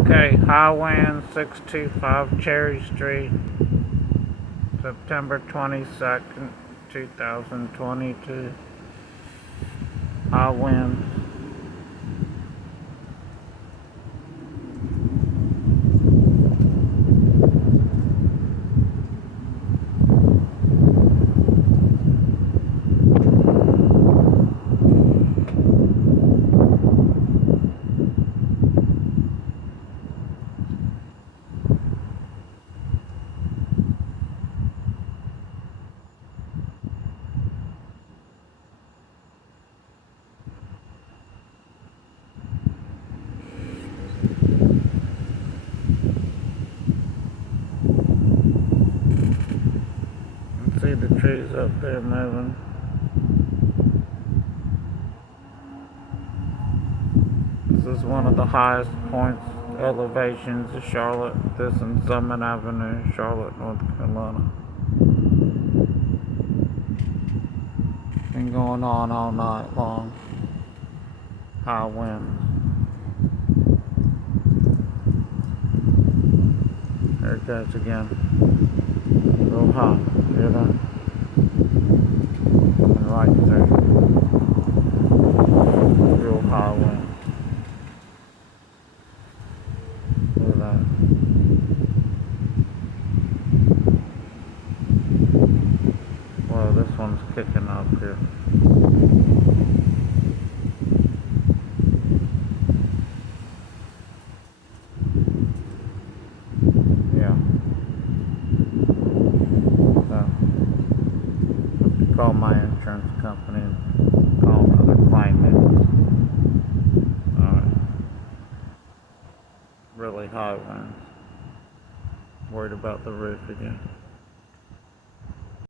Okay, Highland 625 Cherry Street, September 22nd, 2022. Highland. See the trees up there moving. This is one of the highest points, elevations of Charlotte. This and Summit Avenue, Charlotte, North Carolina. Been going on all night long. High winds. There it goes again. Real high. Hear that? And right there. Real high wind. Look at that. Well, this one's kicking up here. Yeah. So, call my insurance company and call another claimant. Alright. Really high winds. Worried about the roof again.